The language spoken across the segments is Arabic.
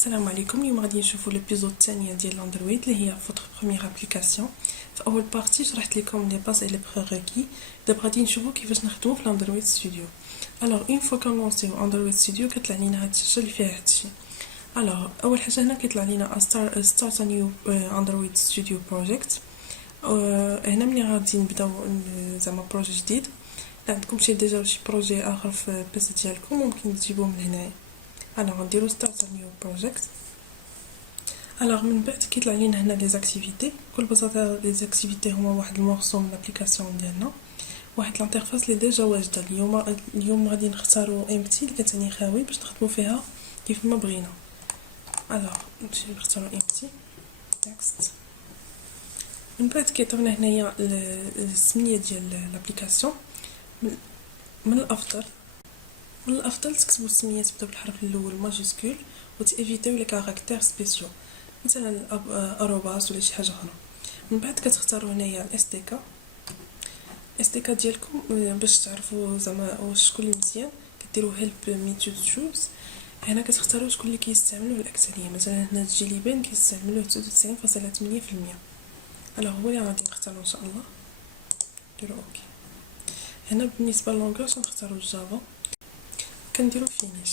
السلام عليكم. اليوم غادي نشوفوا ليبيزود الثانيه ديال الاندرويد اللي هي فوتر بروميير ابليكاسيون. في اول بارتي شرحت لكم لي باز اي لي بريريكي. دابا غادي نشوفوا كيفاش نخدموا في الاندرويد ستوديو. الوغ اون فوا كنلونسيو اندرويد ستوديو كيطلع لينا هاد الشاشه اللي فيها هادشي. الوغ اول حاجه هنا كيطلع لينا ستارت نيو اندرويد ستوديو بروجيكت. هنا ملي غادي نبداو زعما بروجي جديد، عندكم شي بروجي اخر في البيسي ديالكم ممكن تجيبوه من هنايا. غنديرو ستارت نيو بروجيكت. من بعد كيطلع لينا هنا لي زاكتيفيتي. بكل بساطه لي زاكتيفيتي هما واحد المورسو من لابليكاسيون ديالنا، واحد لانترفاس اللي ديجا واجده. اليوم غادي نختاروا امتي اللي كتعني خاوي باش نخدموا فيها كيف ما بغينا. نمشي نختاروا امتي نيكست. من بعد كيعطيونا هنايا السميه ديال لابليكاسيون. من الافضل تكتبوا السميه تبدا بالحرف الاول ماجيسكول وتيفيتيو لي كاركتير سبيسيو، مثلا اروباس ولا شي حاجه اخرى. من بعد كتختاروا هنايا الاس دي كا ديالكم باش تعرفوا زعما واش شكون اللي مزيان. كديروا هيلب مي تو تشوز. هنا كتختاروا شكون اللي كيستعملوه الاكثريه. مثلا هنا الجيليبين كيستعملوه 99.8%. هو اللي غادي نختاروا ان شاء الله. نديروا اوكي. هنا بالنسبه للونغاج نختاروا الجافا، كنديروا فينيش.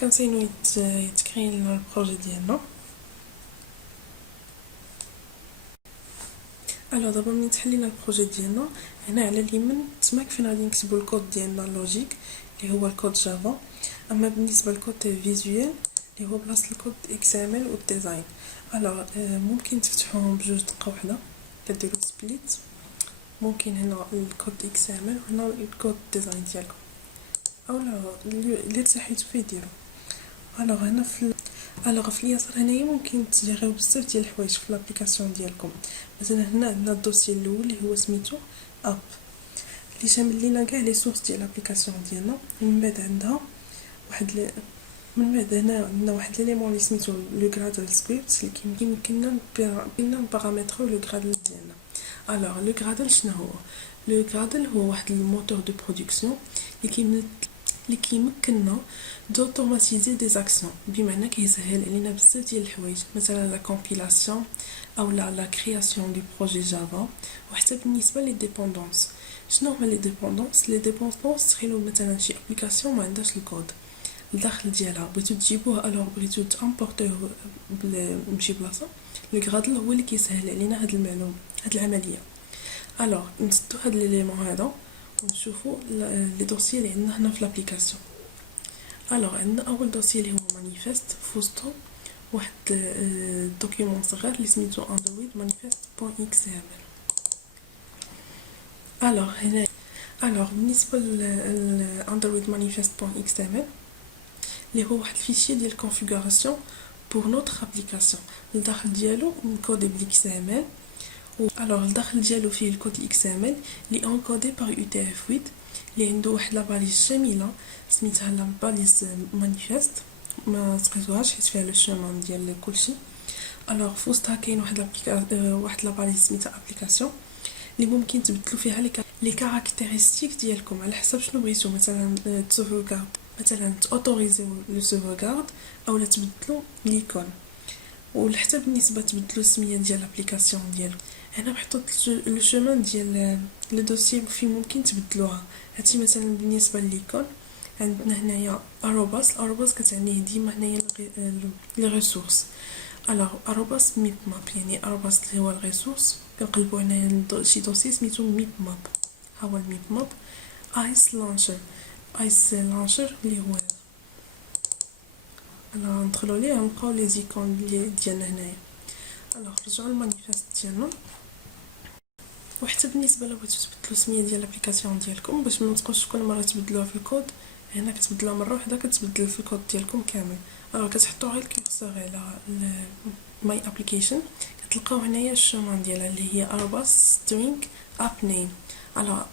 كنسينو يتكري لنا البروجي ديالنا. دابا ملي تحلينا البروجي ديالنا، هنا على اليمين تماك فين غادي نكتبوا الكود ديالنا اللوجيك اللي هو الكود جافا. اما بالنسبه للكود فيزوال اللي هو بلاصه الكود اكس ام ال والديزاين. ممكن تفتحوهم بجوج دقه واحده، كديروا سبليت. ممكن هنا الكود اكس ام ال وهنا الكود ديزاين ديالكم، اولا اللي تحيتو فيه ديروا. هنا في اليسار هنايا ممكن تجريو بزاف ديال الحوايج في لابليكاسيون ديالكم. مثلا هنا عندنا الدوسي الاول اللي هو سميتو اب، اللي شامل لينا كاع لي سورس ديال لابليكاسيون ديالنا. من بعد هنا عندنا واحد ليليمون اللي سميتو لو غرادل سكريبت اللي كيمكننا نبارامترو لو غرادل ديالنا. لو غرادل شنو هو؟ لو غرادل هو واحد الموتور دو برودكسيون اللي كيمكننا دوتوماتيزي دي زاكسيون، بمعنى كيسهل علينا بزاف ديال الحوايج، مثلا لا كومبيلاسيون او لا كرياسيون دي بروجي جافا. وحتى بالنسبه لي ديبوندونس. شنو هما لي ديبوندونس؟ لي ديبوندونس تخيلوا مثلا شي ابليكاسيون ما عندهاش الكود الداخل ديالها، بغيتو تجيبوه بغيتو تامبورتوه بشي بلاصه. لو غرادل هو اللي كيسهل علينا هاد العمليه. نسدو هاد ليليمون هذا ونشوفوا لي دوسيي اللي عندنا هنا في لابليكاسيون. عندنا اول دوسيي اللي هو مانيفيست فوستو، واحد دوكيومون صغير اللي سميتو اندرويد manifest.xml. هنا بالنسبه للاندرويد manifest.xml اللي هو واحد الفيشي ديال الكونفيغوراسيون بور نوتر ابليكاسيون. الداخل ديالو نكودي بالاكس ام ال. الداخل ديالو فيه الكود الاكس ام ال اللي انكودي بار يو تي اف 8 اللي عنده واحد لاباليز جميله سميتها لاباليز مانيفيست. ما تقيتوهاش حيت فيها لو شومان ديال كلشي. فوسطها كاين واحد لاباليز سميتها ابليكاسيون اللي ممكن تبدلوا فيها لي كاركتيرستيك ديالكم على حسب شنو بغيتو. مثلا تسوفوغارد، مثلا اوتوريزيو لو سوفوغارد، اولا تبدلوا ليكون، وحتى بالنسبه تبدلوا السميه ديال لابليكاسيون ديالكم. هنا محطوط لو شومان ديال لو دوسيي فين ممكن تبدلوها. هاتي مثلا بالنسبه لليكون عندنا هنايا اروباس كتعني ديما هنايا لي ريسورس. اروباس ميب ماب، يعني اروباس اللي هو الريسورس. كنقلبوا هنايا شي دوسي سميتو ميب ماب، ها هو الميب ماب. ايس لانشر اللي هو ندخلوا ليه نلقاو لي زيكون ديالنا هنايا. نرجعوا للمانيفيست ديالنا. وحتى بالنسبه لو بغيتو تبدلوا السميه ديال لابليكاسيون ديالكم باش ما تبقاوش كل مره تبدلوها في الكود، هنا كتبدلوها مره واحده كتبدل في الكود ديالكم كامل. كتحطوا غير الكورسور على ماي ابليكيشن، كتلقاو هنايا الشومان ديالها اللي هي ارباس سترينغ اب نيم.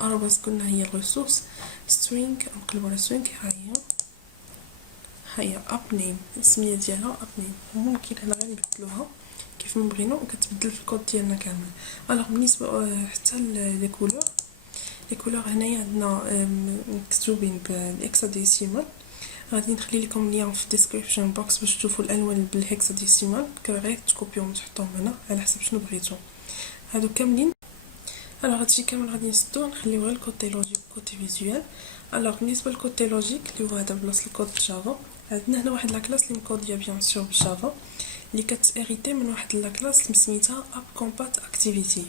ارباس قلنا هي الريسورس، سترينغ نقلبوا على سترينغ هي اب نيم، السميه ديالها اب نيم. ممكن هنا غير نبدلوها كيف ما بغينا وكتبدل في الكود ديالنا كامل. بالنسبه حتى لي كولور هنايا عندنا مكتوبين بالاكساديسيمال. غادي نخلي لكم اللين في الديسكريبشن بوكس باش تشوفوا الالوان بالهكساديسيمال، غير تكوبيوهم تحطوهم هنا على حسب شنو بغيتو. هادو كاملين الوغ هادشي كامل غادي نسدو نخليو غير الكوتي لوجيك كوتي فيزوال. الوغ بالنسبه للكوتي لوجيك اللي هو هذا بلاصه الكود جافا، عندنا هنا واحد لاكلاس اللي مكوديه بيان سور بالجافا اللي كتاريتي من واحد لاكلاس سميتها اب كومبات اكتيفيتي.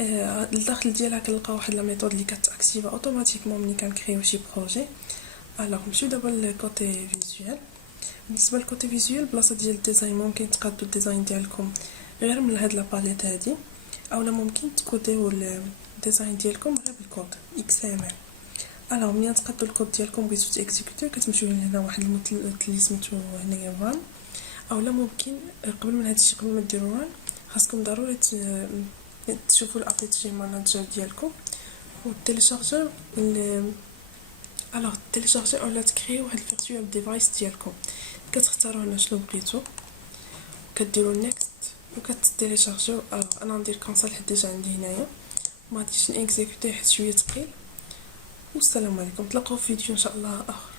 الداخل ديالها كنلقاو واحد لا ميثود اللي كتاكتيفا اوتوماتيكمون ملي كنكريو شي بروجي. الوغ نمشيو دابا للكوتي فيزوال. بالنسبه للكوتي فيزوال بلاصه ديال الديزاين ممكن تقادو الديزاين ديالكم غير من هاد لاباليت هادي، اولا ممكن تكوديو الديزاين ديالكم غير بالكود XML. الوغ ملي تقادو الكود ديالكم بغيتو تيكزيكوتيو كتمشيو لهنا واحد المثلث اللي سميتو هنايا ران، اولا ممكن قبل من هادشي قبل ما ديروا ران خاصكم ضروري تشوفوا الابيتجي ماناجر ديالكم وتيليشارجيو الوغ تيليشارجي اولا تكريو واحد الفيرتوال ديفايس ديالكم. كتختاروا هنا شنو بغيتو، كديروا نيكست وكتيليشارجيو. انا ندير كونسول حيت ديجا عندي هنايا، ما غاديش نيكزيكوتي حيت شويه ثقيل. والسلام عليكم، تلاقاو في فيديو ان شاء الله اخر.